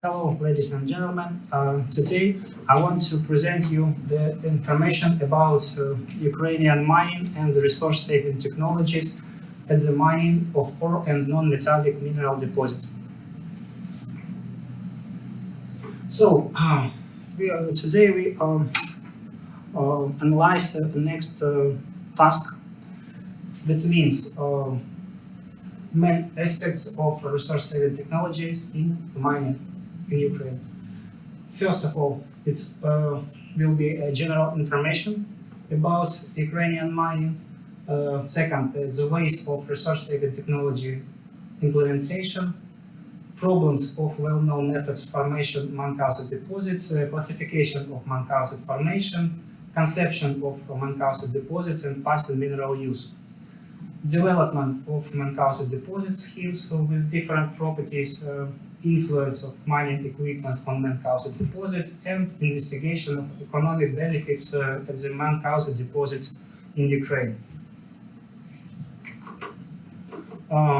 Hello, ladies and gentlemen. Today I want to present you the information about Ukrainian mining and resource-saving technologies at the mining of ore and non-metallic mineral deposits. So today we analyze the next task. That means main aspects of resource-saving technologies in mining in Ukraine. First of all, it will be a general information about Ukrainian mining. Second, the ways of resource-saving technology implementation, problems of well-known methods formation Mancauset deposits, classification of Mancauset formation, conception of Mancauset deposits, and past and mineral use. Development of Mancauset deposit schemes with different properties, influence of mining equipment on Mancauset deposit, and investigation of economic benefits at the Mancauset deposits in Ukraine.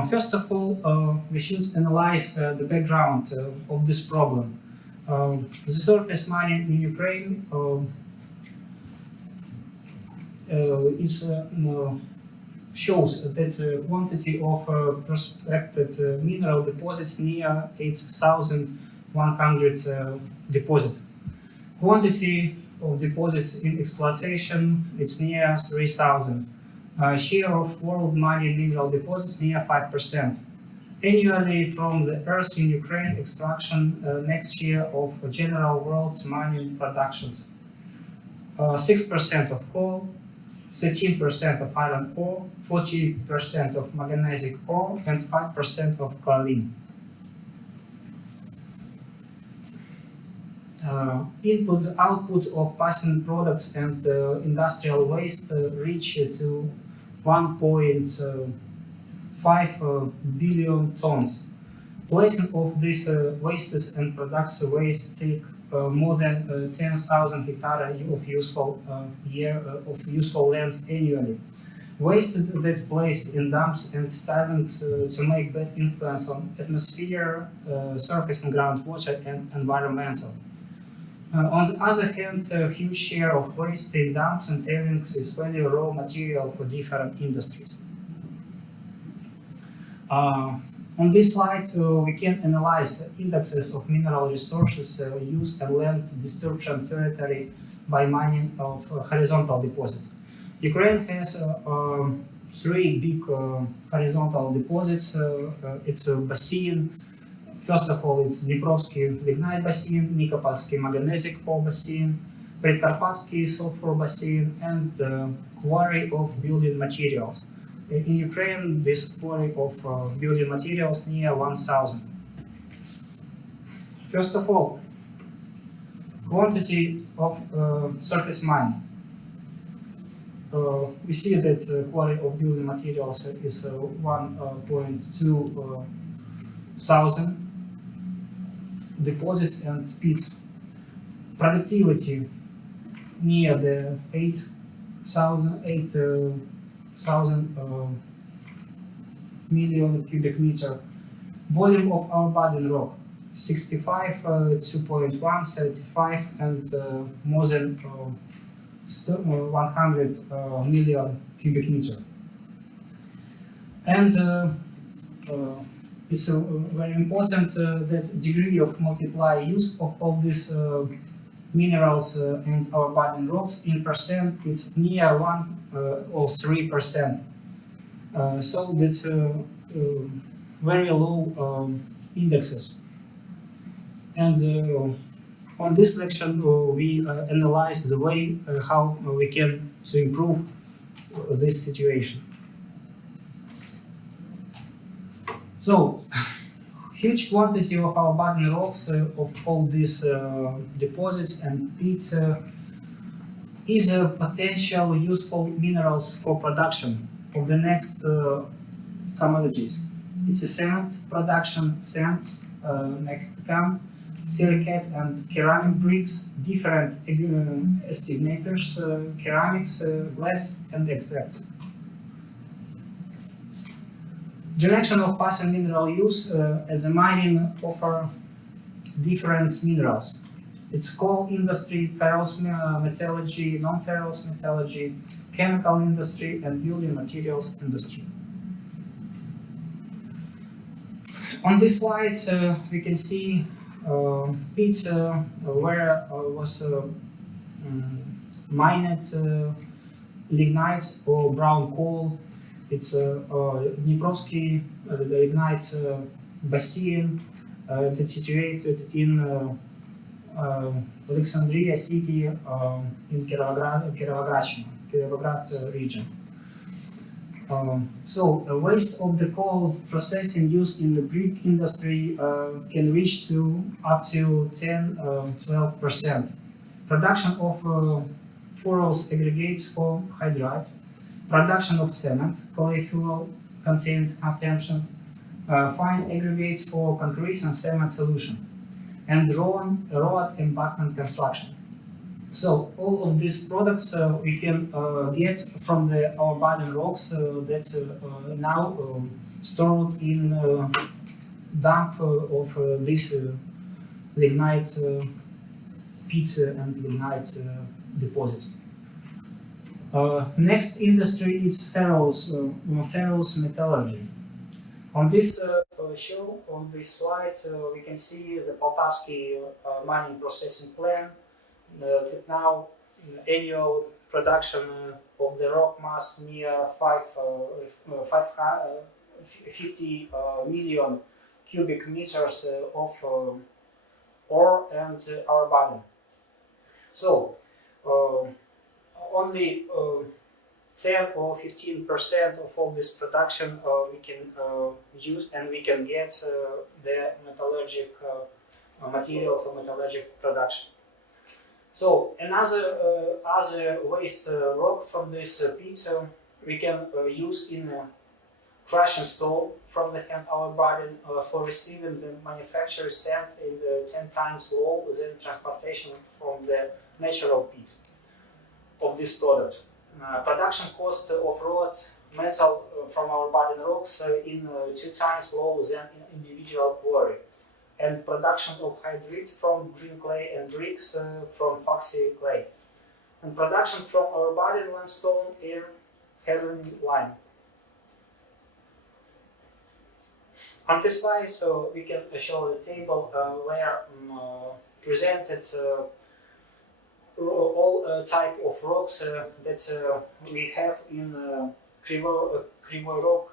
First of all, we should analyze the background of this problem. The surface mining in Ukraine shows that the quantity of prospected mineral deposits near 8,100 deposits. Quantity of deposits in exploitation it's near 3,000. Share of world mining mineral deposits near 5%. Annually from the earth in Ukraine extraction next year of general world mining productions. 6% of coal, 13% of iron ore, 40% of manganesic ore, and 5% of kaolin. Output of passing products and industrial waste reach to 1.5 billion tons. Placing of these wastes and products waste take more than 10,000 hectares of useful lands annually. Waste that placed in dumps and tailings to make bad influence on atmosphere, surface and groundwater, and environmental. On the other hand, a huge share of waste in dumps and tailings is value raw material for different industries. On this slide, we can analyze indexes of mineral resources use and land destruction territory by mining of horizontal deposits. Ukraine has three big horizontal deposits. It's a basin. First of all, it's Dniprovsky lignite basin, Nikopolsky manganesic ore basin, Predkarpatsky sulfur basin, and quarry of building materials. In Ukraine, this quarry of building materials near 1,000. First of all, quantity of surface mining. We see that the quarry of building materials is 1.2 thousand deposits and pits. Productivity near the 8,000 million cubic meter. Volume of our burden rock 65, 2.1, 35, and more than 100 million cubic meter. And it's very important that degree of multiply use of all these minerals and our burden rocks in percent it's near 1 or 3%. So that's very low indexes. And on this section we analyze the way how we can to improve this situation. So, huge quantity of our burden rocks of all these deposits and pits is a potential useful minerals for production of the next commodities. It's a cement production, cements, macadam, silicate and ceramic bricks, different estimators, ceramics, glass and extracts. Direction of past and mineral use as a mining offer different minerals. It's coal industry, ferrous metallurgy, non-ferrous metallurgy, chemical industry, and building materials industry. On this slide, we can see pit where was mined lignite or brown coal. It's Dniprovsky lignite basin that's situated in Alexandria city in Kirovograd region. Waste of the coal processing used in the brick industry can reach to up to 10-12%. Production of porous aggregates for hydride, production of cement, clay fuel contained contention, fine aggregates for concrete and cement solution, and road embankment construction. So all of these products we can get from our bottom rocks that's now stored in dump of this lignite pit and lignite deposits. Next industry is ferrous metallurgy. On this show, on this slide, we can see the Poltavsky mining processing plant. That now annual production of the rock mass near 50 million cubic meters of ore and our bottom. So only 10 or 15% of all this production we can use, and we can get the metallurgic material for metallurgic production. So another other waste rock from this pit we can use in crush and store from the hand our body for receiving the manufacturer's sand in 10 times lower than transportation from the natural pit of this product. Production cost of raw metal from our body rocks in 2 times lower than in individual quarry. And production of hydride from green clay and bricks from foxy clay. And production from our body limestone in heavy lime. On this slide, so we can show the table where presented all type of rocks that we have in Krivo Rock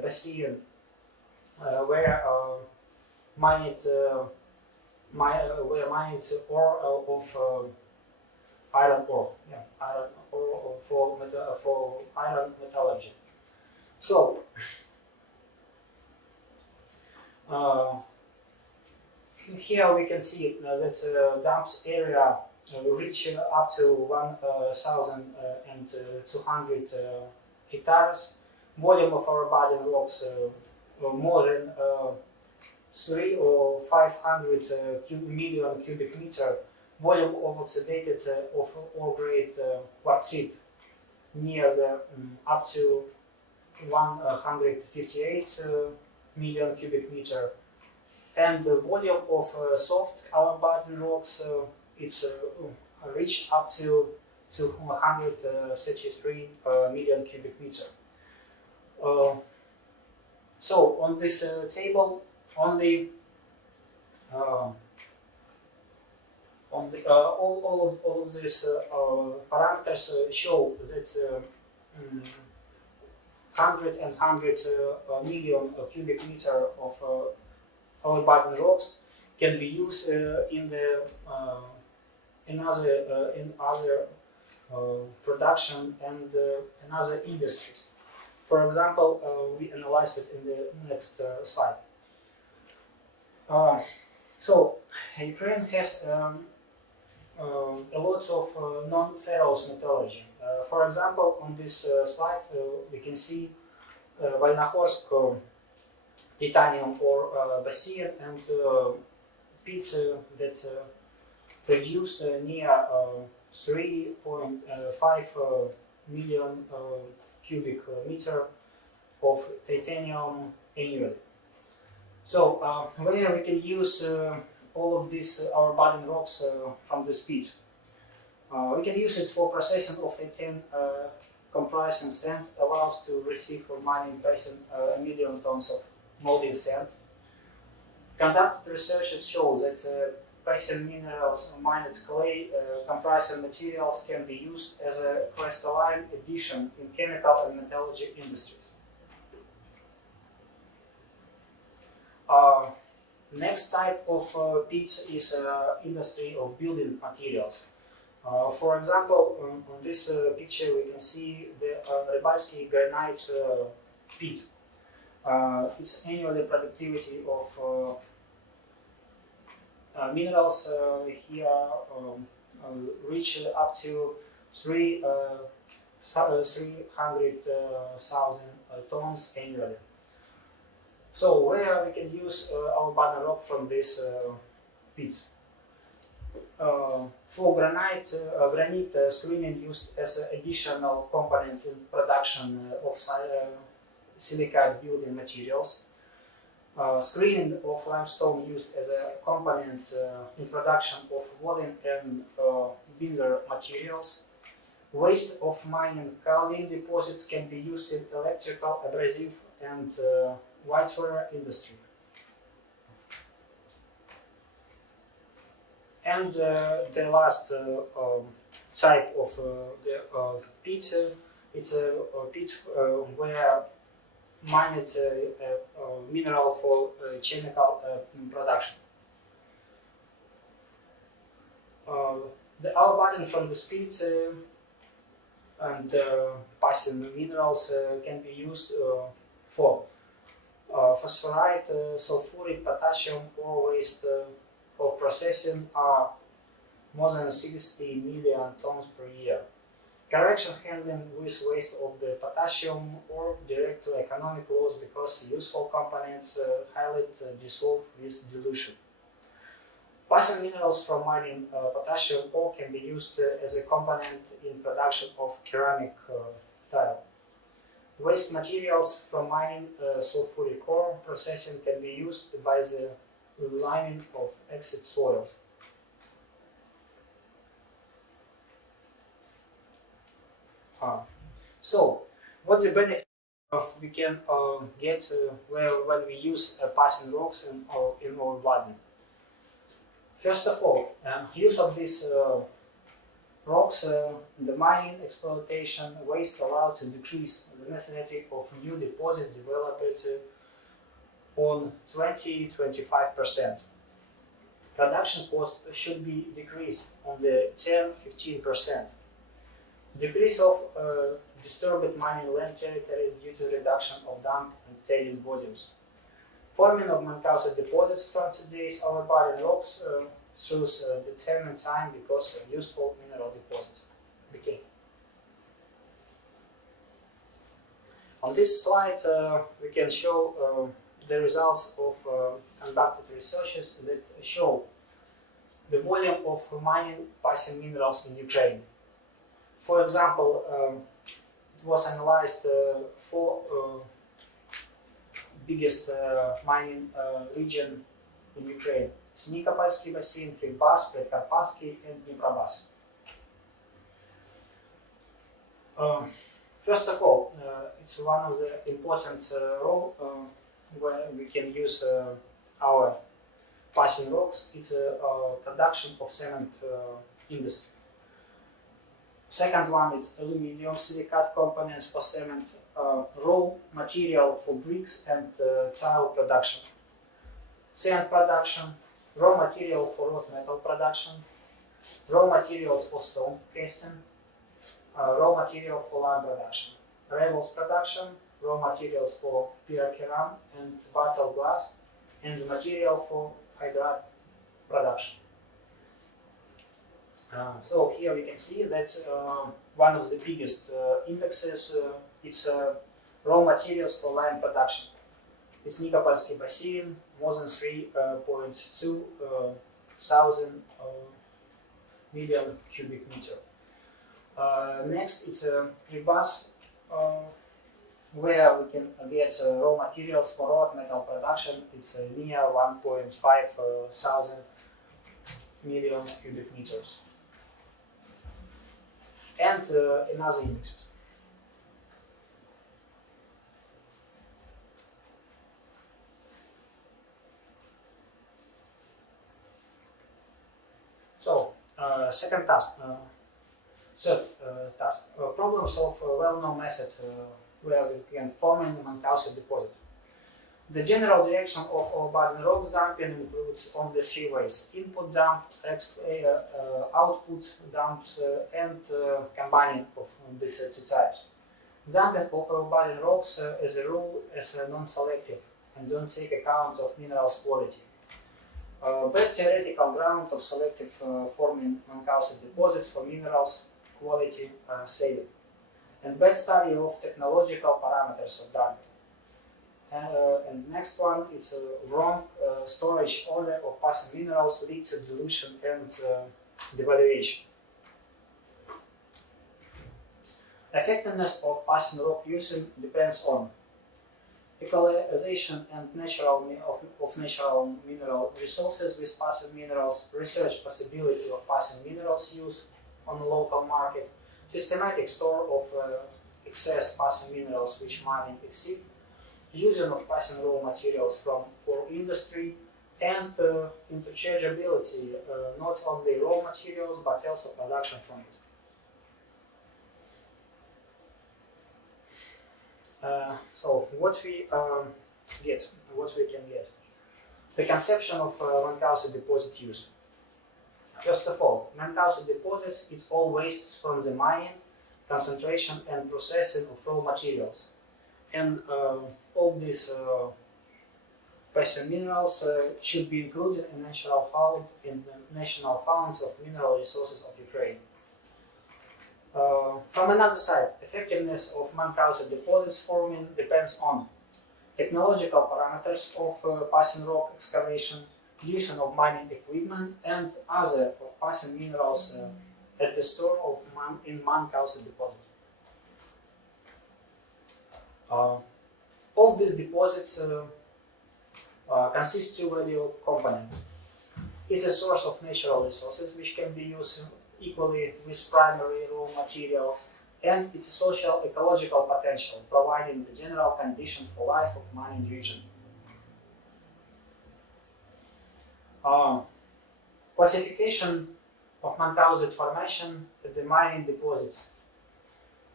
basin, where mined ore of iron ore, iron ore for iron metallurgy. So here we can see that dumps area reach up to 1,200 hectares. Volume of our body rocks more than 3 or 500 million cubic meter. Volume of oxidated of ore grade quartzite near the up to 158 million cubic meter. And the volume of soft our body rocks it's reached up to 133 million cubic meter. So on this table, only all of these parameters show that 100 million cubic meter of our bottom rocks can be used in other production and in other industries. For example, we analyze it in the next slide. So Ukraine has a lot of non-ferrous metallurgy. For example, on this slide we can see Volnohorsk titanium ore basin and pit that produced near 3.5 million cubic meter of titanium annually. So where we can use all of these our budding rocks from this pit. We can use it for processing of 18 comprising sand, allows to receive for mining person 1 million tons of molten sand. Conducted researches show that basic minerals mined clay comprising materials can be used as a crystalline addition in chemical and metallurgy industries. Next type of pits is industry of building materials. For example, on this picture we can see the Oleksii granite pit. Its annual productivity of minerals here reach up to 300,000 tons annually. So where we can use our budding rock from this pit? For granite screening used as an additional component in production of silicate building materials. Screening of limestone used as a component in production of walling and binder materials. Waste of mining kaolin deposits can be used in electrical, abrasive and whiteware industry. And the last type of the pit, it's a pit where mined mineral for chemical production. Our budding from this pit and passing minerals can be used for phosphorite, sulfuric, potassium, or waste of processing are more than 60 million tons per year. Correction handling with waste of the potassium or direct economic loss because useful components highly dissolve with dilution. Passing minerals from mining potassium ore can be used as a component in production of ceramic tile. Waste materials from mining sulfuric ore processing can be used by the lining of exit soils. So, what's the benefit we can get when we use passing rocks in our budding? First of all, use of these rocks in the mining, exploitation, waste allowed to decrease the necessity of new deposits developed on 20–25%. Production cost should be decreased on the 10–15%. Decrease of disturbed mining land territories due to reduction of dump and tailing volumes. Forming of Munchausen deposits from today's overburden rocks through determined time because useful mineral deposits became. On this slide, we can show the results of conducted researches that show the volume of mining passing minerals in Ukraine. For example, it was analyzed for biggest mining region in Ukraine. It's Nonmetallic basin, Kribas, Predkarpatsky, and Dnipro. First of all, it's one of the important role where we can use our passing rocks. It's a production of cement industry. Second one is aluminium silicate components for cement, raw material for bricks and tile production, cement production, raw material for wrought metal production, raw materials for stone casting, raw material for lime production, rebels production, raw materials for pyrokeram and battle glass, and the material for hydrate production. So here we can see that one of the biggest indexes it's raw materials for lime production. It's Nonmetallic basin, more than 3.2 thousand million cubic meter. Next, it's Kribas where we can get raw materials for raw metal production. It's near 1.5 thousand million cubic meters. And in other indexes. So, second task, third task, problems of well-known methods where we can form and calcium deposit. The general direction of overburden rocks dumping includes only three ways: input dump, output dumps, and combining of these two types. Dumping of overburden rocks, as a rule, is non-selective and don't take account of minerals quality. Bad theoretical ground of selective forming non-calcium deposits for minerals quality saving, and bad study of technological parameters of dumping. And next one is a wrong storage order of passing minerals leads to dilution and devaluation. Effectiveness of passing rock using depends on equalization and natural mineral resources with passive minerals, research possibility of passive minerals use on the local market, systematic store of excess passive minerals which mining exceed, using of passing raw materials for industry, and interchangeability, not only raw materials but also production from it. So what we can get? The conception of non-calcium deposit use. First of all, non-calcium deposits, it's all wastes from the mining, concentration and processing of raw materials. And all these passive minerals should be included in the national funds of mineral resources of Ukraine. From another side, effectiveness of non-calcium deposits forming depends on technological parameters of passing rock excavation, use of mining equipment, and other of passing minerals at the store of non-calcium deposit. All these deposits consist of value components. It's a source of natural resources which can be used equally with primary raw materials, and its social ecological potential, providing the general condition for life of mining region. Classification of non-calcium formation at the mining deposits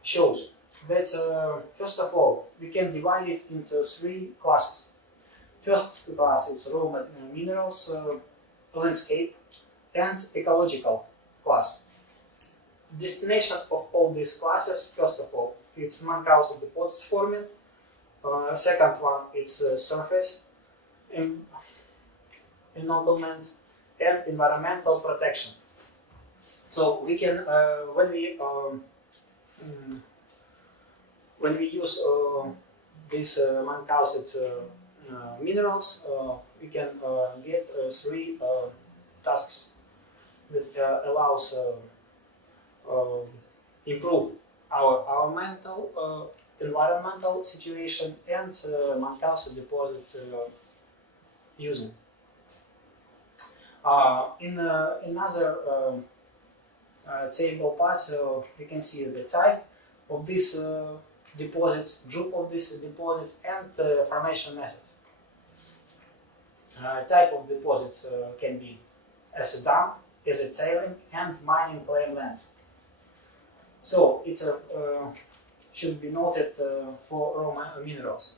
shows that, first of all, we can divide it into three classes. First class is raw minerals, landscape, and ecological class. Destination of all these classes, first of all, it's non-calcium deposits forming. Second one, it's surface ennoblement and environmental protection. So we can, when we use these non-calcium minerals, we can get three tasks that allows improve our mental, environmental situation and non-calcium deposit using. In another table part, you can see the type of these deposits, group of these deposits, and formation methods. Type of deposits can be as a dump, as a tailing, and mining claim lands. So it should be noted for raw materials.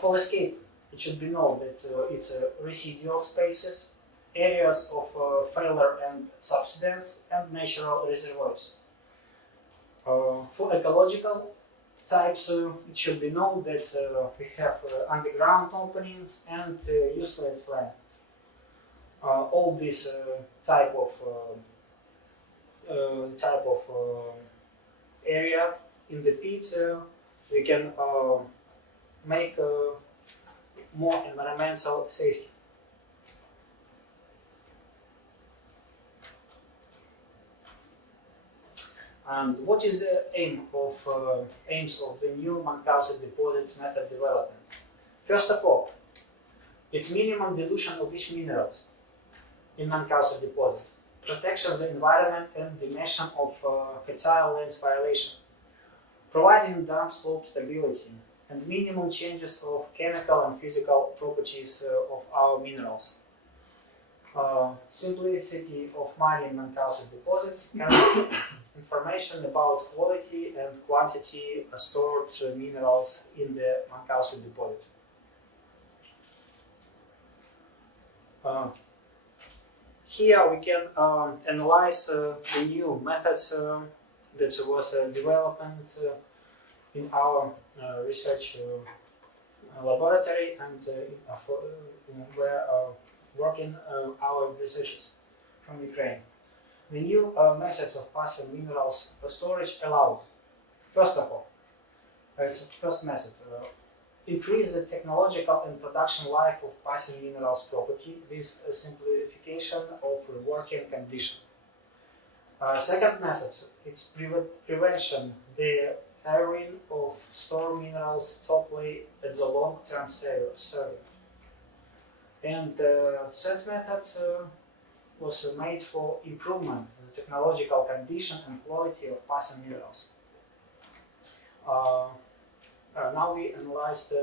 For escape, it should be noted that it's residual spaces, areas of failure and subsidence, and natural reservoirs. For ecological types, it should be known that we have underground openings and useless land. All this type of area in the pit, we can make more environmental safety. And what is the aims of the new Munchausen deposits method development? First of all, it's minimum dilution of each minerals in Munchausen deposits, protection of the environment and dimension of fertile lands violation, providing dam slope stability, and minimum changes of chemical and physical properties of our minerals. Simplicity of mining Munchausen deposits and information about quality and quantity stored minerals in the Munchausen deposit. Here we can analyze the new methods that was developed in our research laboratory and where working our researchers from Ukraine. The new methods of passing minerals storage allow, first of all, first method, increase the technological and production life of passing minerals property with a simplification of working condition. Second method, it's prevention the airing of stored minerals toply at the long-term survey. And the third method was made for improvement of the technological condition and quality of passing minerals. Now we analyzed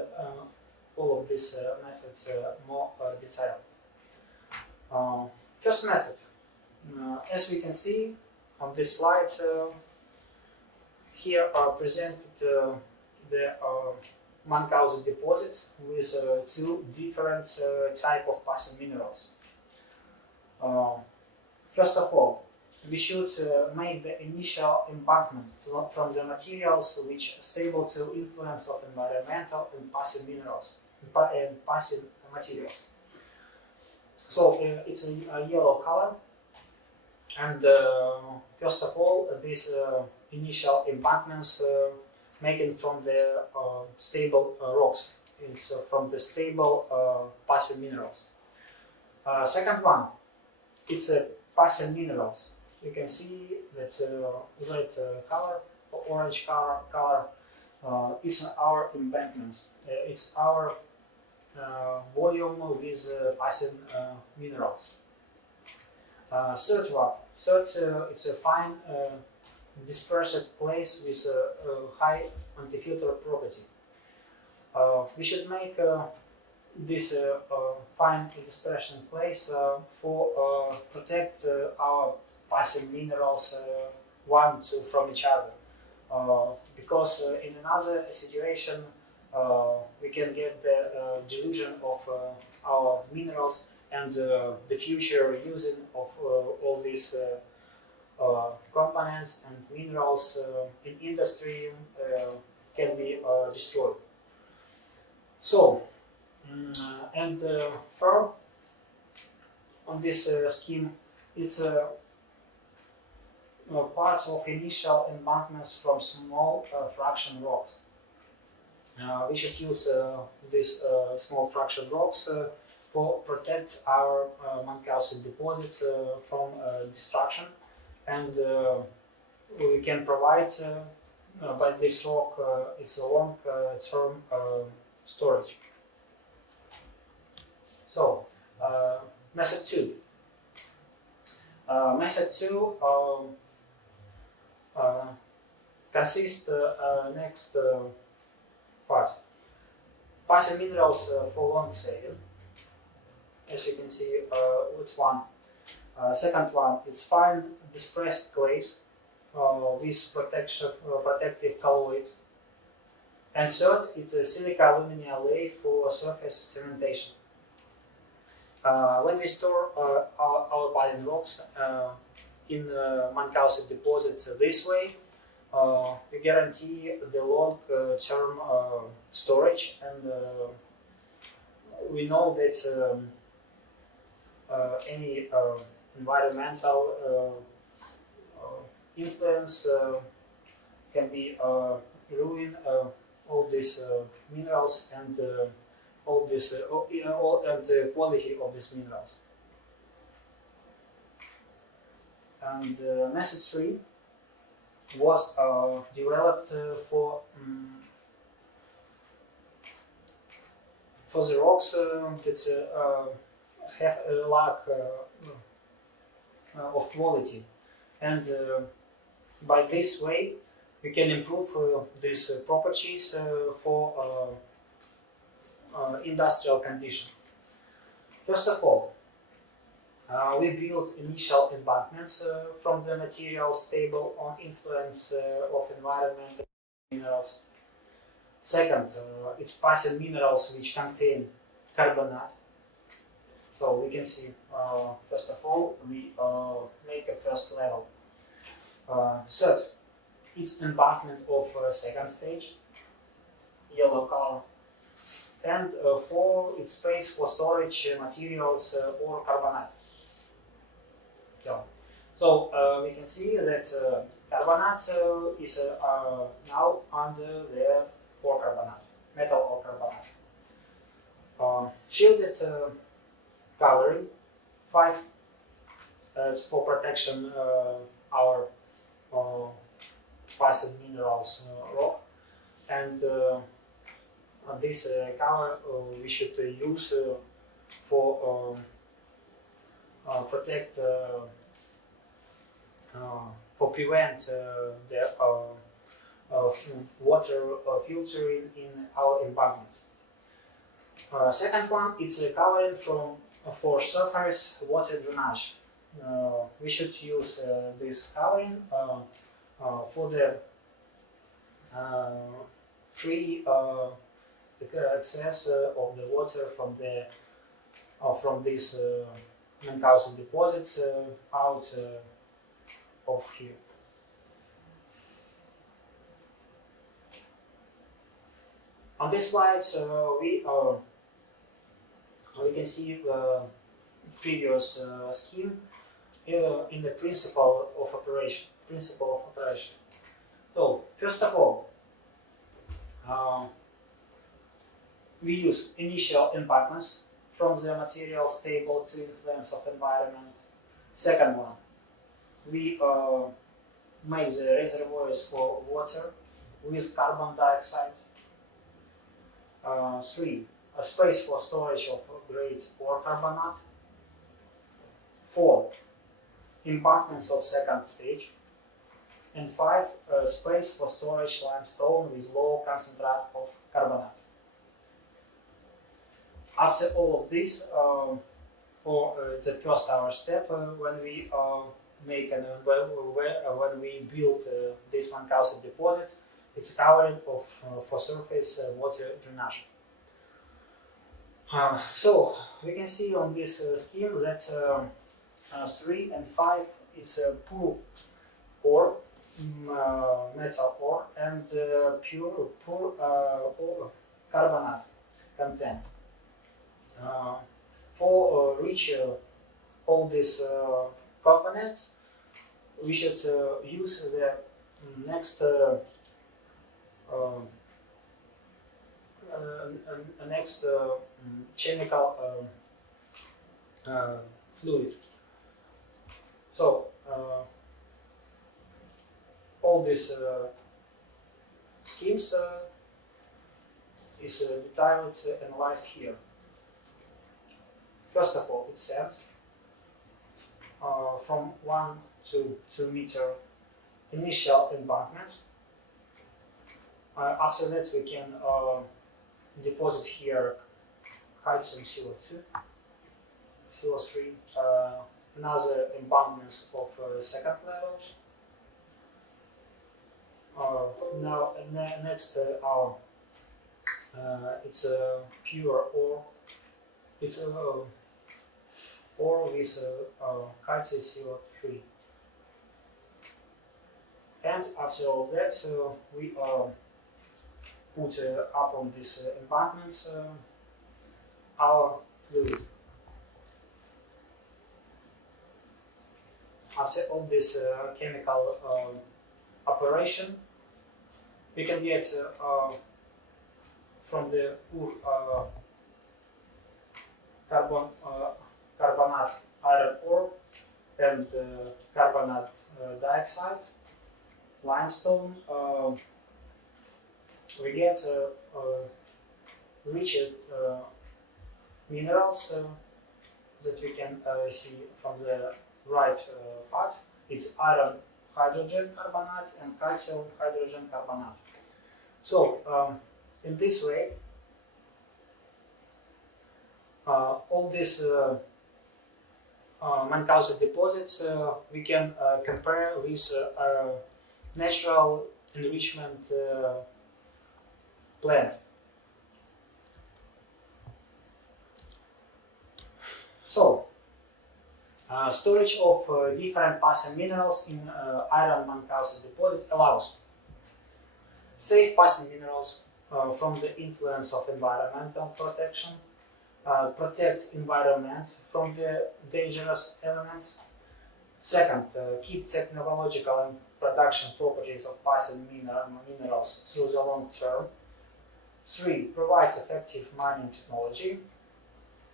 all of these methods more detailed. First method, as we can see on this slide, here are presented the Munchausen deposits with two different types of passing minerals. First of all, we should make the initial embankment from the materials which are stable to influence of environmental and passing minerals and passing materials. So it's a yellow color, and first of all, these initial embankments making from the stable rocks. It's from the stable passing minerals. Second one, it's passing minerals. You can see that red color, orange color is our embankments. It's our volume with passing minerals. Third one, it's a fine dispersed place with high anti-filter property. We should make this fine dispersion place for protect our passing minerals from each other. Because in another situation we can get the delusion of our minerals and the future using of all these components and minerals in industry can be destroyed. So, and third, on this scheme, it's parts of initial embankments from small fraction rocks. We should use these small fraction rocks for protect our Munchausen deposits from destruction, and we can provide by this rock it's a long-term storage. So, method 2. Method 2 consists next part. Passing minerals for long saving. As you can see, it's one. Second one, it's fine dispersed clays with protective colloids. And third, it's a silica alumina lay for surface cementation. When we store our body rocks in Munchausen deposit this way, we guarantee the long-term storage, and we know that any environmental influence can be ruin all these minerals and all this and the quality of these minerals. And method 3, was developed for the rocks that have a lack of quality, and by this way we can improve these properties for industrial condition. First of all, we build initial embankments from the materials stable on influence of environment and minerals. Second, it's passive minerals which contain carbonate. So we can see, first of all, we make a first level. Third, it's embankment of second stage, yellow color. And four, it's space for storage materials or carbonate. Yeah. So we can see that carbonate is now under the ore carbonate, metal ore carbonate. Shielded covering 5. It's for protection our passive minerals rock, and this cover we should use for protect for prevent the water filtering in our embankments. Second one, it's a covering for surface water drainage. We should use this covering for the free access of the water from these non-calcium deposits out of here. On this slide, we can see the previous scheme in the principle of operation. So, first of all, we use initial embankments from the material stable to influence of environment. Second one, we make the reservoirs for water with carbon dioxide. 3. A space for storage of grade ore carbonate. 4. Embankments of second stage. And 5. A space for storage limestone with low concentrate of carbonate. After all of this, the first our step when we make when we build this one calcium deposits, it's covering of for surface water drainage. So we can see on this scheme that 3 and 5 it's a poor ore, metal ore, and pure carbonate content. For reach all these components, we should use the next chemical fluid. So all these schemes is detailed analyzed here. First of all, it says from 1 to 2 meter initial embankment. After that, we can deposit here calcium CO2, CO3, another embankments of second level. Now, next our it's a pure ore. It's ore with calcium CO3. And after all that, we put up on this embankment our fluid. After all this chemical operation, we can get from the poor carbonate iron ore and carbonate dioxide limestone, we get rich minerals that we can see from the right part. It's iron hydrogen carbonate and calcium hydrogen carbonate. So in this way, all these Munchausen deposits we can compare with natural enrichment plant. So, storage of different passing minerals in iron Munchausen deposits allows safe passing minerals from the influence of environmental protection, protect environments from the dangerous elements. Second, keep technological and production properties of passing minerals through the long term. 3. Provides effective mining technology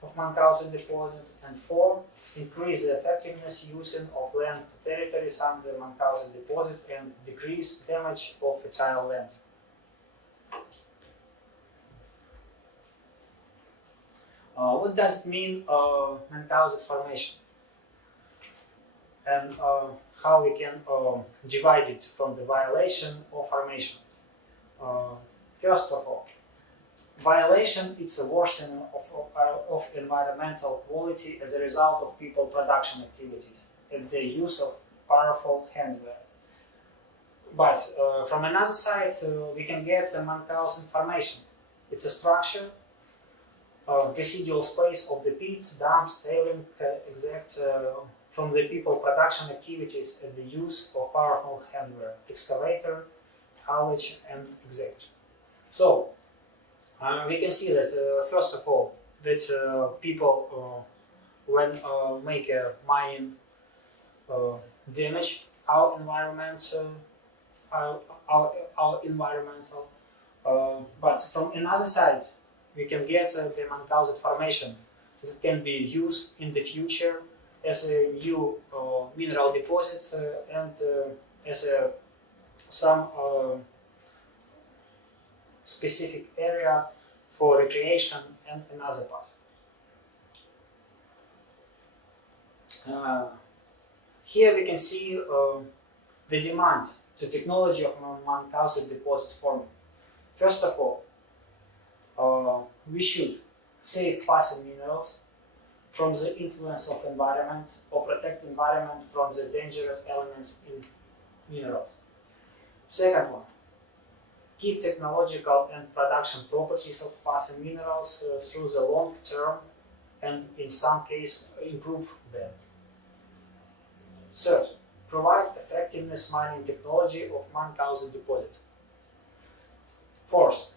of Munchausen deposits. And 4. Increase the effectiveness using of land territories under Munchausen deposits and decrease damage of fertile land. What does it mean, Munchausen formation? And how we can divide it from the violation or formation? First of all, violation is a worsening of environmental quality as a result of people production activities and the use of powerful handwear. But from another side, we can get the Munchausen formation. It's a structure, residual space of the pits, dumps, tailing, exact from the people production activities and the use of powerful handwear, excavator, haulage, and exact. So we can see that first of all that people when make a mining damage our environment, our environmental. But from another side, we can get the Munchausen formation that can be used in the future as a new mineral deposits and as some specific area for recreation and another part. Here we can see the demand to technology of Munchausen deposit forming. First of all, we should save passing minerals from the influence of environment or protect environment from the dangerous elements in minerals. Second one, keep technological and production properties of passing minerals through the long term and in some cases improve them. Third, provide effectiveness mining technology of Munchausen deposit. Fourth,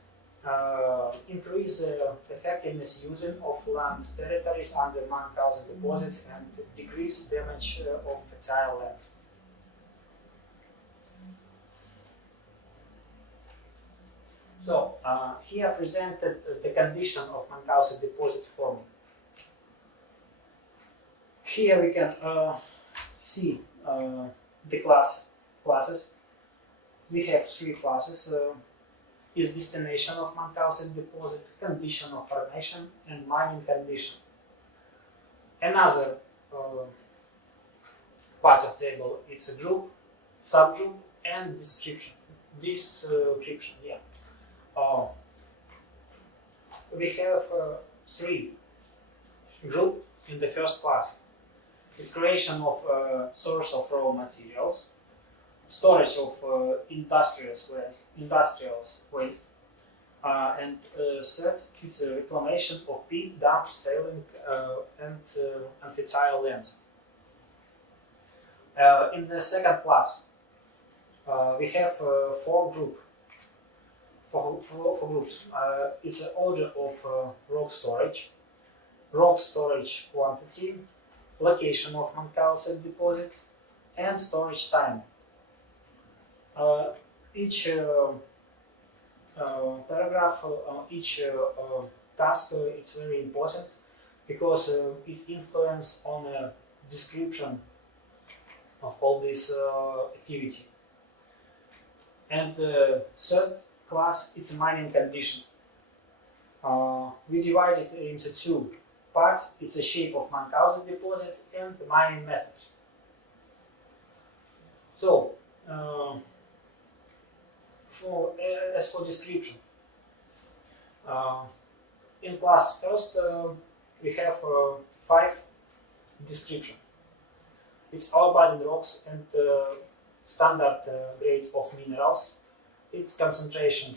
increase the effectiveness using of land territories under Munchausen deposits and decrease damage of fertile land. So here presented the condition of Munchausen deposit forming. Here we can see the classes. We have three classes. Is destination of Munchausen deposit, condition of formation, and mining condition. Another part of table, it's a group, subgroup, and description. Description, yeah. We have three groups in the first class. The creation of source of raw materials, storage of industrial waste, and third, it's a reclamation of pits, dumps, tailing, and unfertile land. In the second class, we have four groups. It's an order of rock storage quantity, location of Munchausen deposits, and storage time. Each paragraph, each task, it's very important because it influences on a description of all this activity. And the third class, it's a mining condition. We divide it into two parts. It's the shape of Munchausen deposit and the mining method. So, as for description, in class first we have 5 description. It's ore-bodied rocks and standard grade of minerals. It's concentration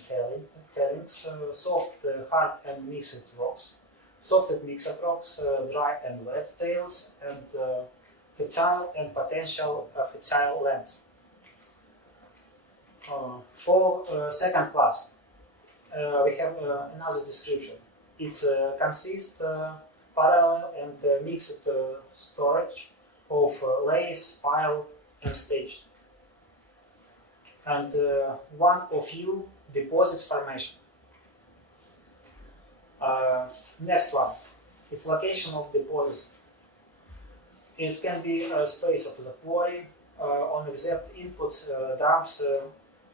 tailings, soft, hard and mixed rocks, soft and mixed rocks, dry and wet tails, and fertile and potential fertile lands. For second class, we have another description. It consists parallel and mixed storage of layers, pile, and stage, and one of few deposits formation. Next one, it's location of deposit. It can be a space of the quarry, on exact inputs, dumps,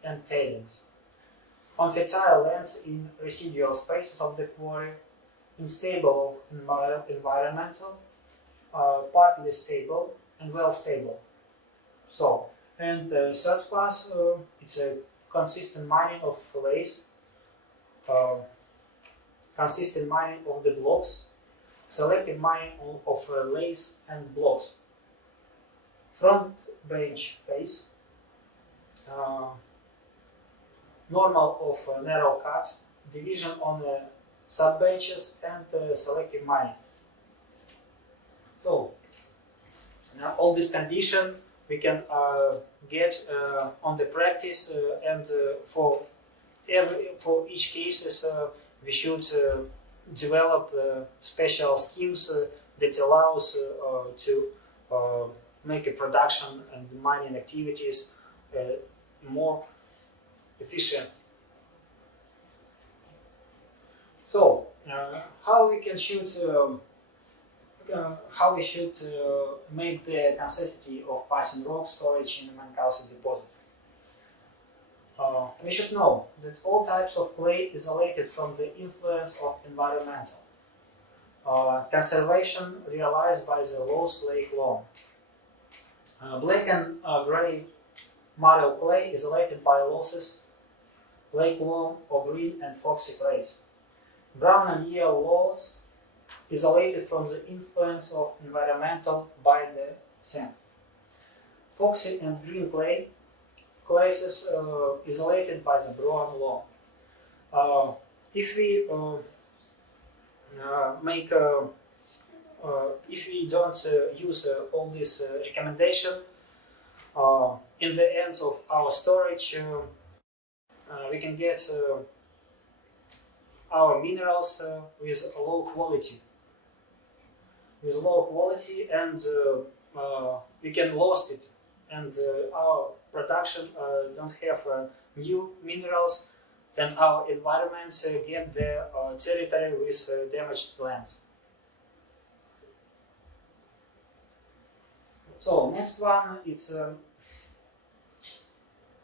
and tailings. On fertile lands in residual spaces of the quarry, in stable environmental, partly stable, and well stable. So, and the third class, it's a consistent mining of layers, consistent mining of the blocks, selective mining of layers and blocks. Front bench phase, normal of narrow cuts, division on sub benches, and selective mining. So now all this condition we can get on the practice, and for each cases we should develop special schemes that allows to make a production and mining activities more efficient. So, how we can how we should make the necessity of passing rock storage in a Munchausen deposit? We should know that all types of clay isolated from the influence of environmental conservation realized by the lost lake loam. Black and gray marl clay isolated by losses lake loam of green and foxy clays. Brown and yellow loess isolated from the influence of environmental by the sand. Foxy and green clay classes isolated by the brown loam. If we if we don't use all this recommendation, in the end of our storage, we can get our minerals with low quality. And we can lose it, and our production don't have new minerals, and our environment get the territory with damaged lands. So next one, it's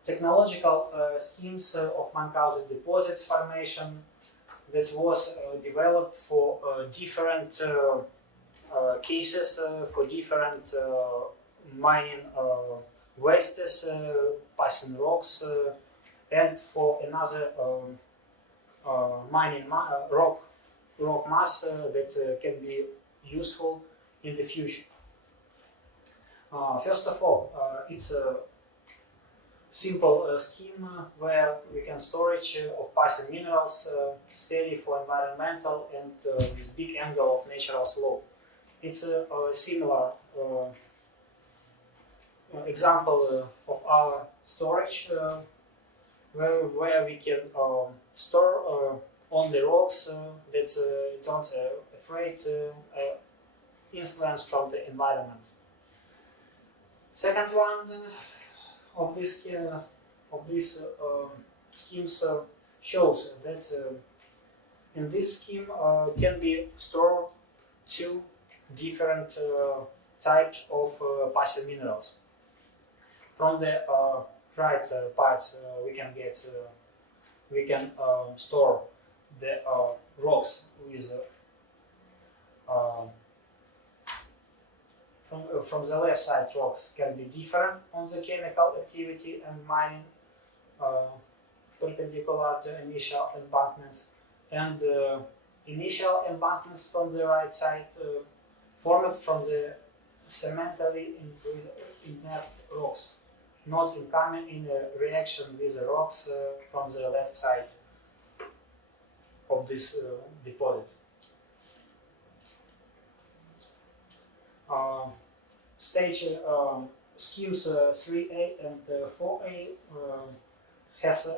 technological schemes of Munchausen deposits formation that was developed for different cases, for different mining wastes, passing rocks, and for another mining rock mass that can be useful in the future. First of all, it's a simple scheme where we can storage of passing minerals steady for environmental and with big angle of natural slope. It's a similar example of our storage where we can store on the rocks that don't afraid influence from the environment. Second one of this schemes shows that in this scheme can be stored 2 different types of passing minerals. From the right parts we can store the rocks with from the left side. Rocks can be different on the chemical activity and mining perpendicular to initial embankments, and initial embankments from the right side formed from the cementally inert rocks, not incoming in a reaction with the rocks from the left side of this deposit. Stage schemes 3A and 4A has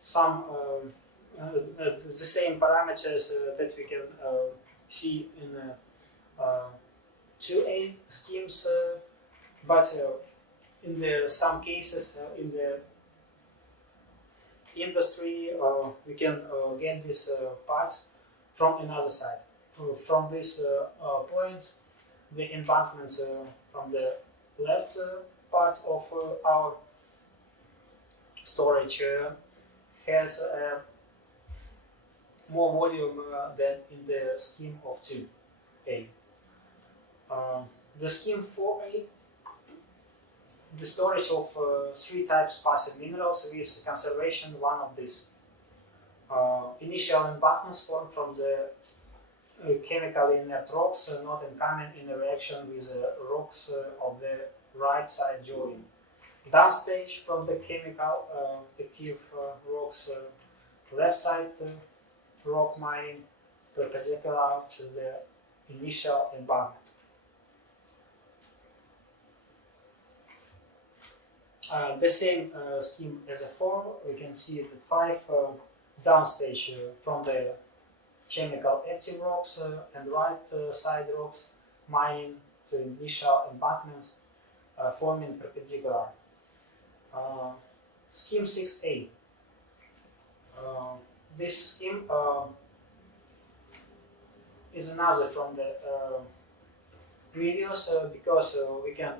some the same parameters that we can see in 2A schemes, but in some cases in the industry we can get these parts from another side. From this point, the embankments from the left part of our storage has more volume than in the scheme of 2A. The scheme 4A, the storage of 3 types passive minerals with conservation one of these. Initial embankments formed from the chemically inert rocks not incoming in a reaction with the rocks of the right side join. Downstage from the chemical active rocks left side rock mining perpendicular to the initial embankment. The same scheme as a 4, we can see that 5 downstage from the chemical active rocks and right side rocks mining the initial embankments forming perpendicular. Scheme 6A. This scheme is another from the previous because we can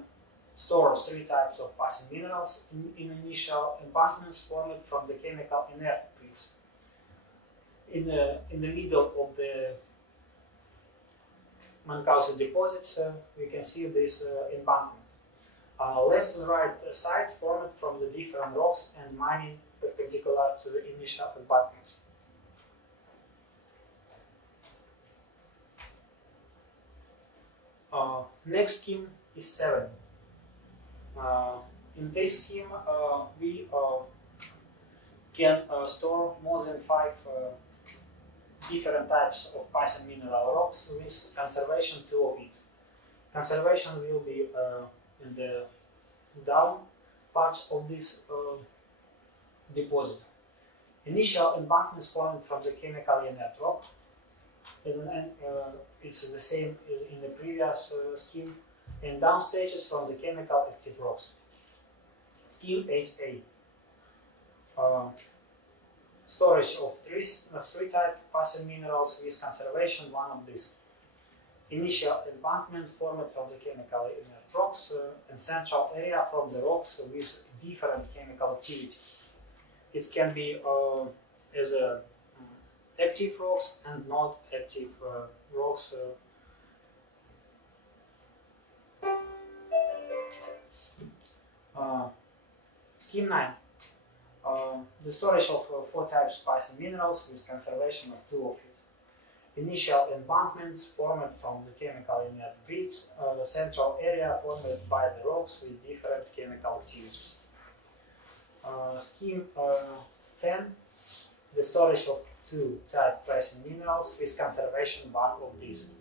store 3 types of passive minerals in initial embankments formed from the chemical inert pits. In the middle of the Mancausi deposits, we can see this embankment. Left and right side formed from the different rocks and mining perpendicular to the initial embankments. Next scheme is 7. In this scheme, we can store more than 5 different types of passive mineral rocks with conservation 2 of it. Conservation will be in the down parts of this deposit. Initial embankments formed from the chemically inert rock. It's the same as in the previous scheme, and down stages from the chemical active rocks. Scheme 8A. Storage of 3 type passive minerals with conservation one of these. Initial embankment formed from the chemically inert rocks and central area from the rocks with different chemical activity. It can be as active rocks and not active rocks. Scheme 9. The storage of 4 types passive minerals with conservation of 2 of it. Initial embankments formed from the chemical inert pits, central area formed by the rocks with different chemical activities. Scheme 10. The storage of 2 type passive minerals with conservation one of these.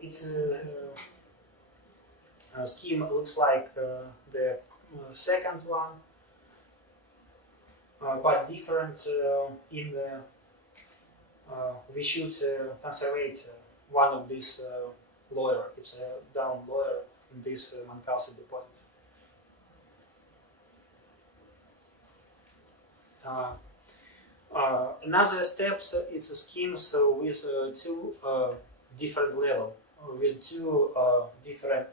Its scheme looks like the second one, but different in the we should conserve one of these lower. It's a down lower in this Mancausi deposit. Another steps it's a scheme with 2 different level with two different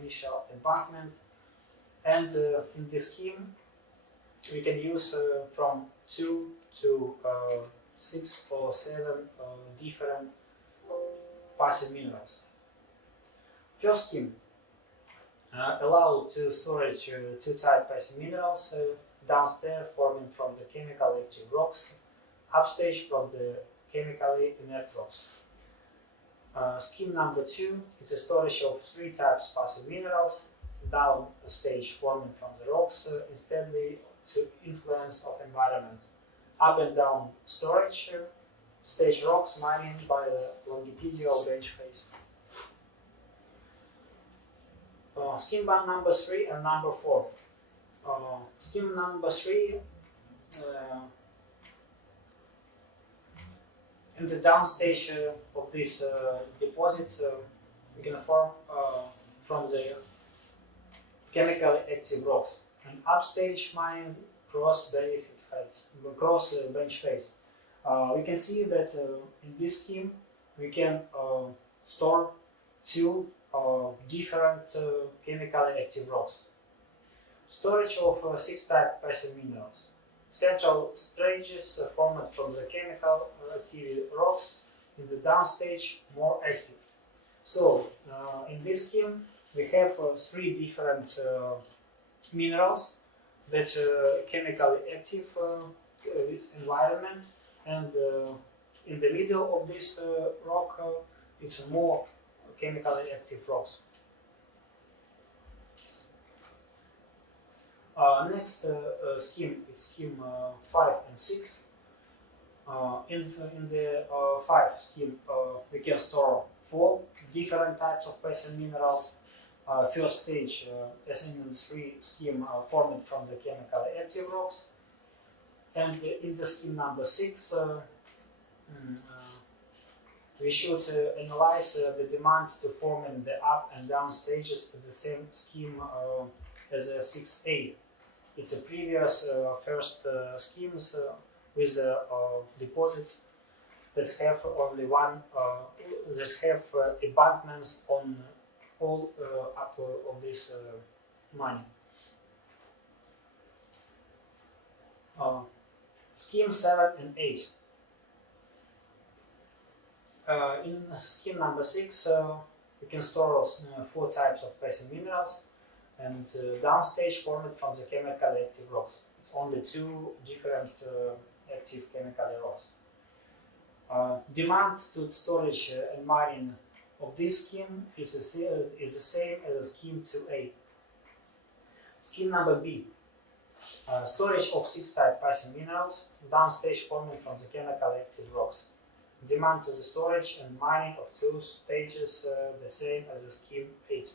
initial embankment, and in this scheme we can use from 2 to 6 or 7 different passive minerals. First scheme allows to storage two type passive minerals downstairs forming from the chemically active rocks, upstage from the chemically inert rocks. Scheme number 2 is a storage of three types passive minerals down stage forming from the rocks instantly to influence of environment. Up and down storage stage rocks mining by the longitudinal bench phase. Scheme number 3 and number 4. Scheme number 3 in the downstage of this deposit we can form from the chemically active rocks, and upstage mining cross bench phase. We can see that in this scheme we can store two different chemically active rocks. Storage of 6 type passive minerals. Central stages formed from the chemical active rocks, in the downstage more active. So in this scheme we have three different minerals that chemically active with environment, and in the middle of this rock it's more chemically active rocks. Next scheme is scheme 5 and 6. In the 5 scheme we can store 4 different types of passive minerals. First stage, as in the 3 scheme, formed from the chemically active rocks, and in the scheme number 6 we should analyze the demand to form in the up and down stages in the same scheme as a 6A. It's a previous first schemes with deposits that have only one that have embankments on all up of this mining. Scheme 7 and 8. In scheme number 6 we can store 4 types of passive minerals, and downstage formed from the chemically active rocks. It's only 2 different active chemically rocks. Demand to storage and mining of this scheme is the same as scheme 2A. Scheme number B. Storage of 6 type passive minerals, downstage forming from the chemically active rocks. Demand to the storage and mining of 2 stages the same as the scheme 8.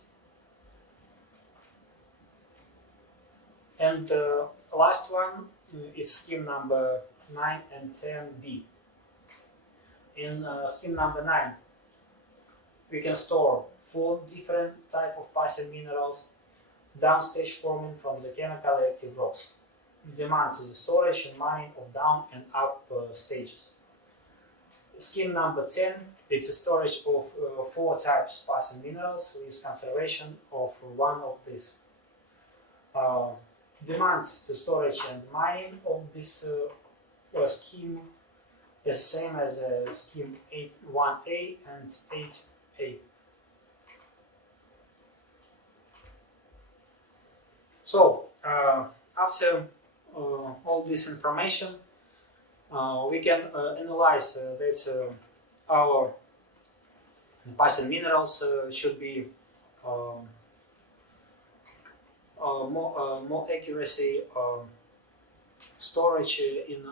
And last one is scheme number 9 and 10B. In scheme number 9 we can store 4 different type of passive minerals, downstage forming from the chemically active rocks. Demand to the storage and mining of down and up stages. Scheme number 10, it's a storage of 4 types passive minerals with conservation of one of these. Demand to storage and mining of this scheme is same as scheme 1A and 8A. So after all this information, we can analyze that our passive minerals should be more accuracy storage in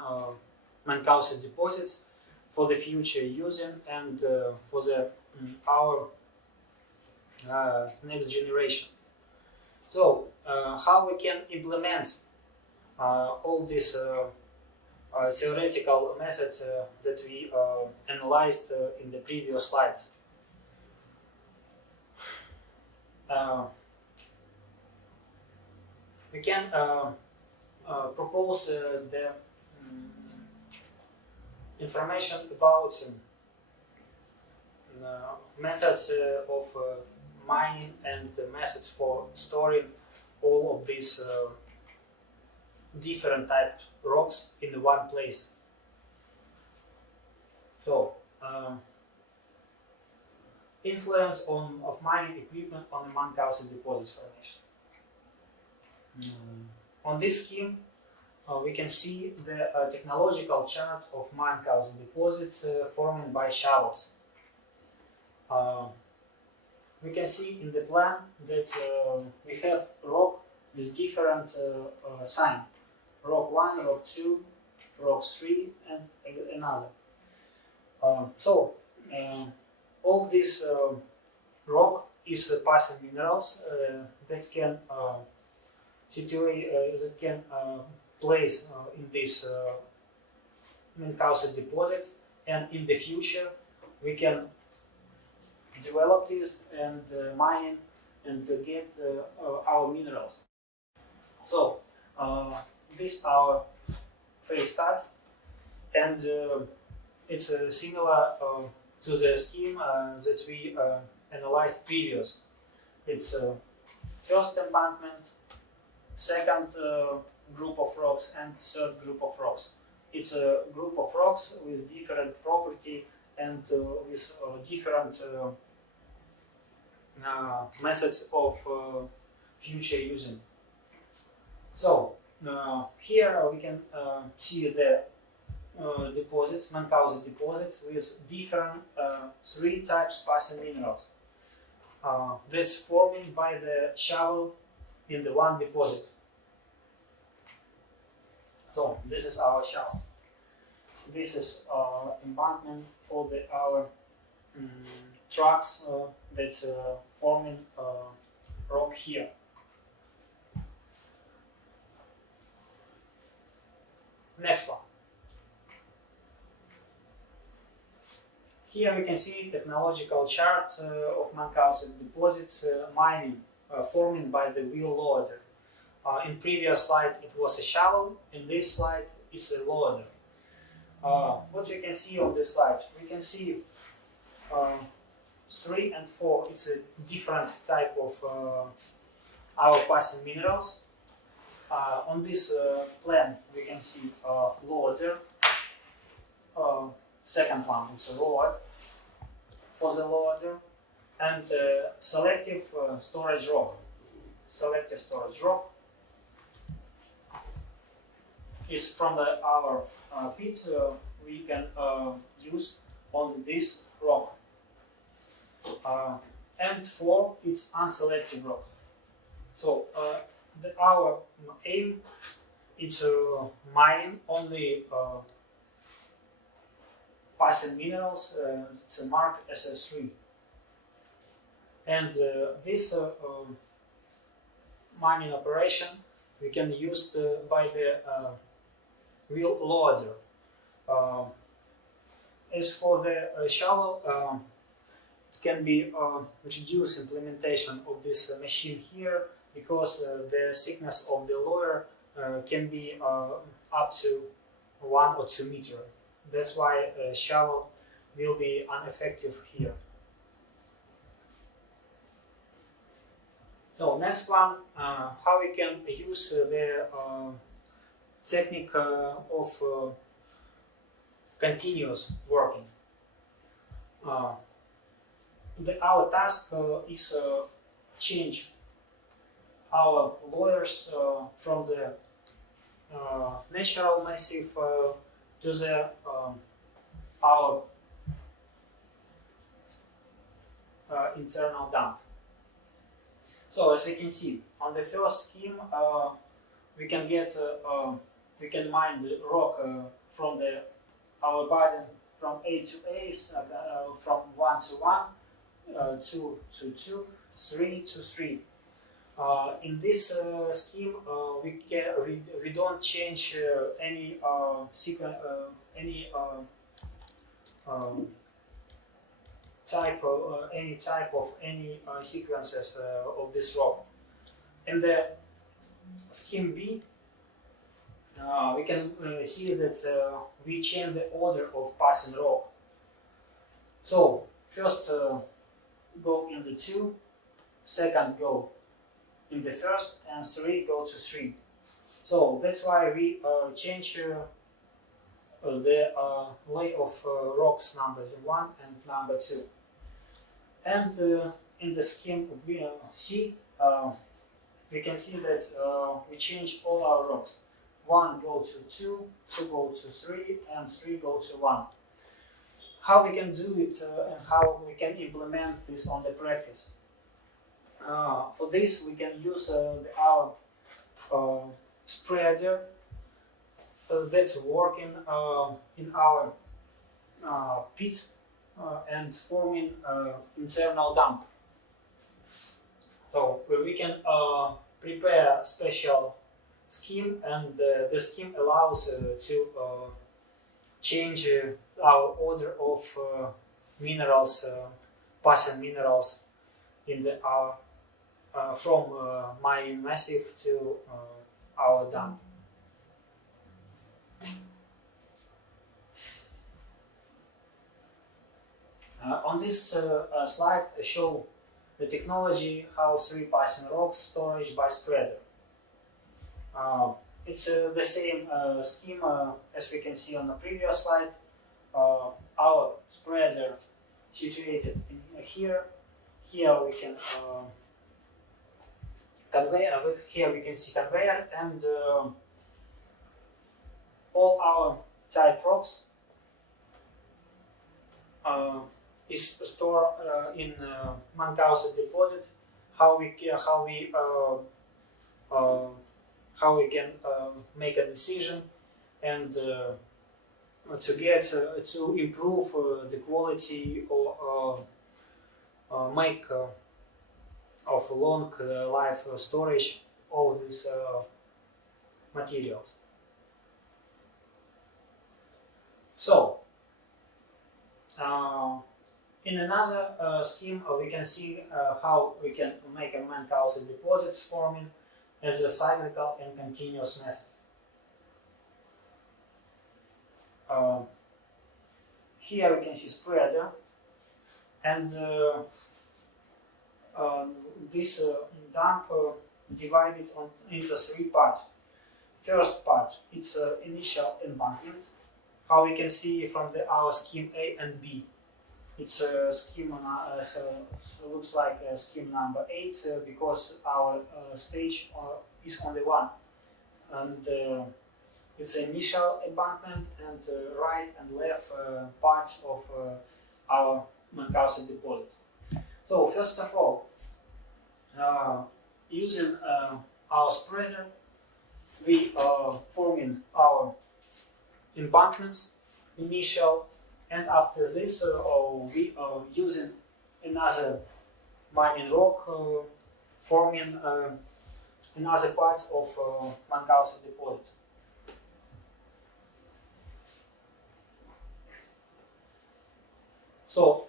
Mancauset deposits for the future using and for the our next generation. So how we can implement all these theoretical methods that we analyzed in the previous slide. We can propose the information about methods of mining and methods for storing all of these different type rocks in one place. So, influence of mining equipment on the Munchausen deposits formation. On this scheme, we can see the technological chart of Munchausen deposits formed by shovels. We can see in the plan that we have rock with different sign. Rock 1, rock 2, rock 3, and another. All this rock is passing minerals that can place in this Munchausen deposit, and in the future we can develop this and mine and get our minerals. So this our phase cut, and it's similar to the scheme that we analyzed previous. It's first embankment, second group of rocks, and third group of rocks. It's a group of rocks with different property and with different methods of future using. So here we can see the deposits, Munchausen deposits, with different 3 types passing minerals. That's formed by the shovel in the one deposit. So this is our shovel. This is embankment for our trucks that's forming rock here. Next one. Here we can see technological chart of Munchausen deposits mining forming by the wheel loader. In previous slide it was a shovel, in this slide it's a loader. What we can see on this slide? We can see 3 and 4, it's a different type of our passing minerals. On this plan we can see loader, second one is a rod for the loader, and selective storage rock. Selective storage rock is from our pit we can use on this rock. And 4, it's unselected rock. So our aim is mining only passing minerals that's marked as a 3. And this mining operation we can use by the wheel loader. As for the shovel, it can be reduced implementation of this machine here, because the thickness of the loader can be up to 1 or 2 meters. That's why a shovel will be ineffective here. So next one, how we can use the technique of continuous working. Our task is change our loaders from the natural massive to the our internal dump. So as we can see on the first scheme, we can mine the rock from our garden from A to A, from 1 to 1, 2 to 2, 3 to 3. In this scheme, we don't change any sequence, any type of any sequences of this rock. In the scheme B, we can see that we change the order of passing rock. So first go in the 2, second go in the first, and 3 go to 3. So that's why we change the lay of rocks number 1 and number 2. And in the scheme we see, we can see that we change all our rocks. 1 go to 2, 2 go to 3, and 3 go to 1. How we can do it and how we can implement this on the practice? For this we can use our spreader that's working in our pit and forming internal dump. So we can prepare a special scheme, and the scheme allows to change our order of minerals, passing minerals in the from mining massive to our dump. On this slide I show the technology how 3 passing rocks storage by spreader. It's the same scheme as we can see on the previous slide. Our spreader situated in here. Here we can conveyor. Here we can see conveyor, and all our type rocks is stored in Mankausen deposit. How we can make a decision and to get to improve the quality or make of long life storage all these materials. So in another scheme we can see how we can make a Mankausen deposits forming as a cyclical and continuous method. Here we can see spreader, and this dump divided into 3 parts. First part, it's initial embankment. How we can see from our scheme A and B. It's a scheme looks like scheme number 8 because our stage is only 1, and it's initial embankment and right and left parts of our Mankausen deposit. So first of all, using our spreader, we are forming our embankments initial. And after this, we are using another mining rock, forming another part of Mankausen deposit. So,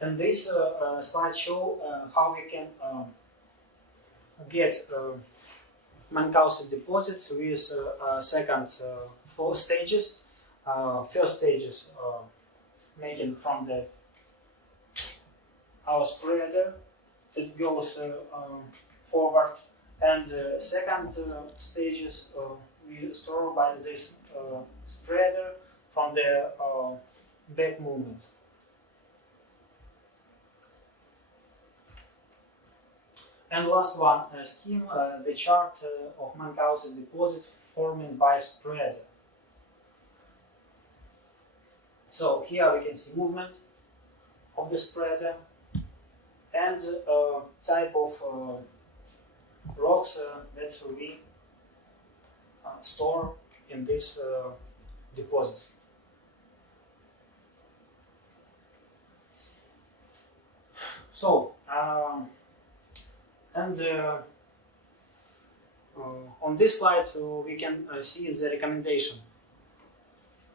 and this slide show how we can get Mankausen deposits with second 4 stages. First stages making from our spreader that goes forward, and second stages we store by this spreader from the back movement. And last one scheme, the chart of Mankausen deposit forming by spreader. So here we can see movement of the spreader and type of rocks that we store in this deposit. So on this slide we can see the recommendation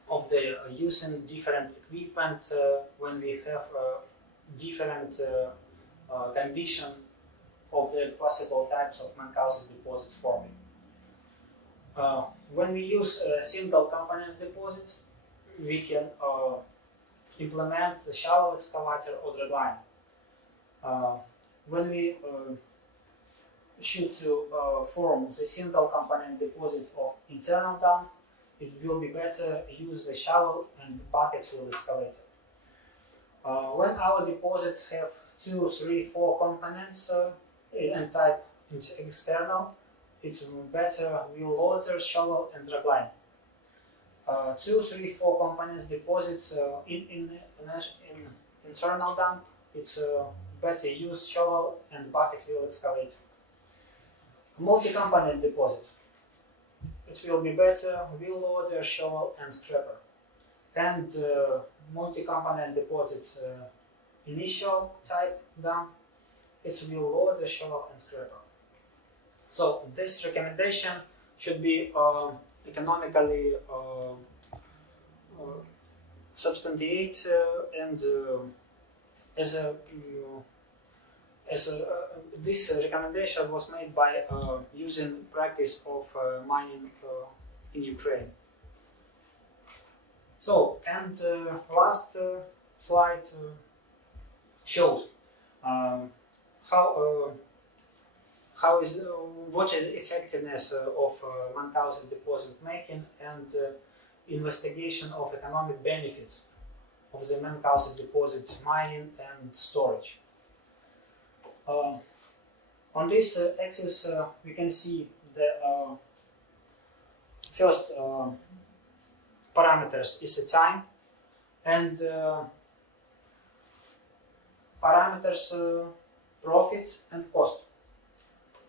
of the using different equipment when we have different condition of the possible types of Mankausen deposit forming. When we use single component deposits, we can implement the shovel excavator or dragline. When we should to form the single component deposits of internal dump, it will be better use the shovel and bucket wheel excavator. When our deposits have 2, 3, 4 components and type external, it's better wheel loader, shovel and dragline. 2, 3, 4 components deposits in internal dump, it's better use shovel and bucket wheel excavator. Multi-component deposits, it will be better wheel loader, shovel and scraper. And multi-component deposits initial type dump, it's wheel loader, shovel and scraper. So this recommendation should be economically substantiate and this recommendation was made by using practice of mining in Ukraine. So, and last slide shows what is the effectiveness of Mannhausen deposit making and investigation of economic benefits of the Mannhausen deposit mining and storage. On this axis, we can see the first parameters is the time and parameters profit and cost.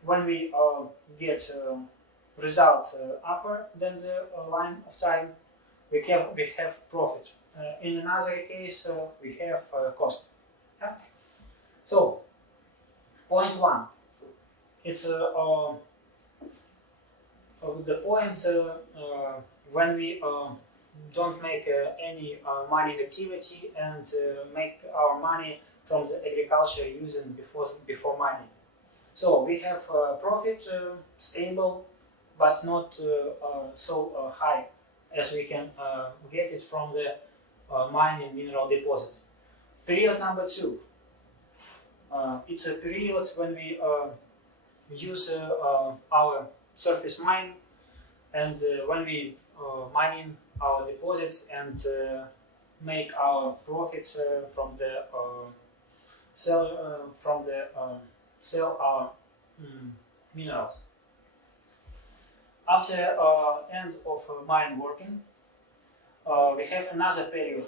When we get results upper than the line of time, we have profit. In another case, we have cost. Yeah? So, point 1, it's the point when we don't make any mining activity and make our money from the agriculture using before mining. So we have profit stable, but not so high as we can get it from the mining mineral deposit. Period number 2. It's a period when we use our surface mine and when we mining our deposits and make our profits from the sell our minerals. After end of mine working, we have another period.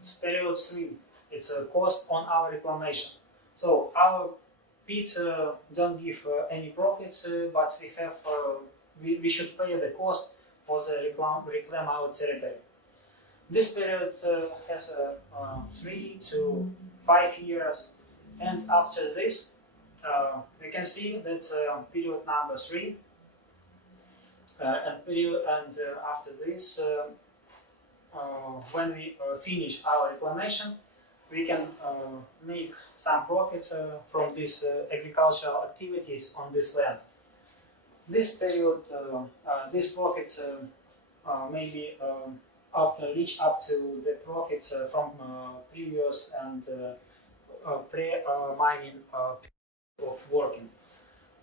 It's period 3. It's a cost on our reclamation. So our pit don't give any profits, but we have we should pay the cost for the reclaim our territory. This period has 3 to 5 years, and after this, we can see that period number 3, and after this, when we finish our reclamation, we can make some profits from these agricultural activities on this land. This period, this profit maybe reach up to the profits from previous and pre-mining of working.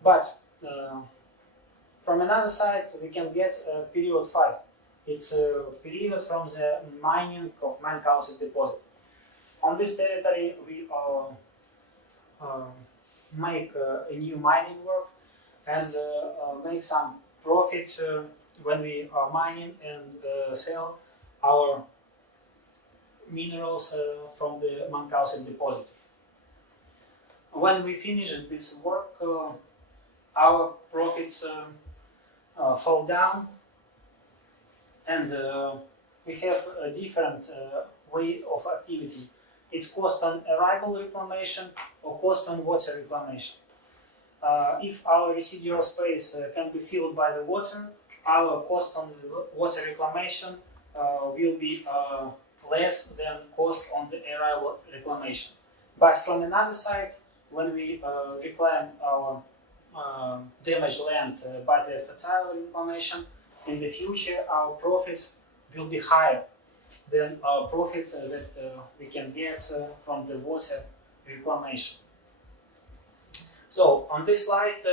But from another side, we can get period 5. It's a period from the mining of Mannhausen deposit. On this territory, we make a new mining work and make some profit when we are mining and sell our minerals from the Mannhausen deposit. When we finish this work, our profits fall down, and we have a different way of activity. It's cost on arrival reclamation or cost on water reclamation. If our residual space can be filled by the water, our cost on the water reclamation will be less than cost on the arrival reclamation. But from another side, when we reclaim our damaged land by the fertile reclamation, in the future our profits will be higher then profit that we can get from the water reclamation. So on this slide,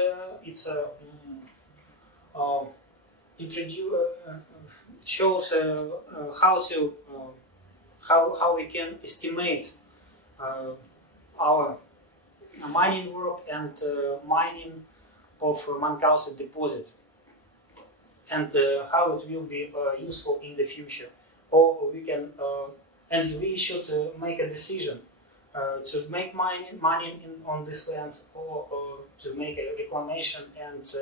it's shows how we can estimate our mining work and mining of Mancalcite deposit, and how it will be useful in the future. Or we can and we should make a decision to make mining on this land, or to make a reclamation and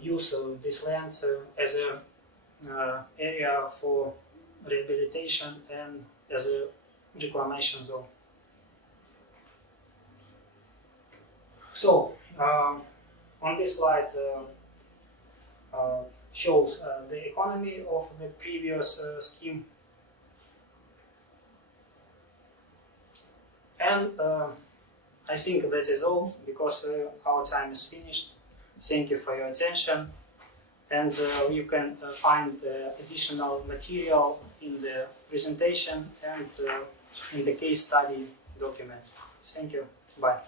use this land as a area for rehabilitation and as a reclamation zone. So on this slide shows the economy of the previous scheme, and I think that is all, because our time is finished. Thank you for your attention, and you can find additional material in the presentation and in the case study documents. Thank you. Bye.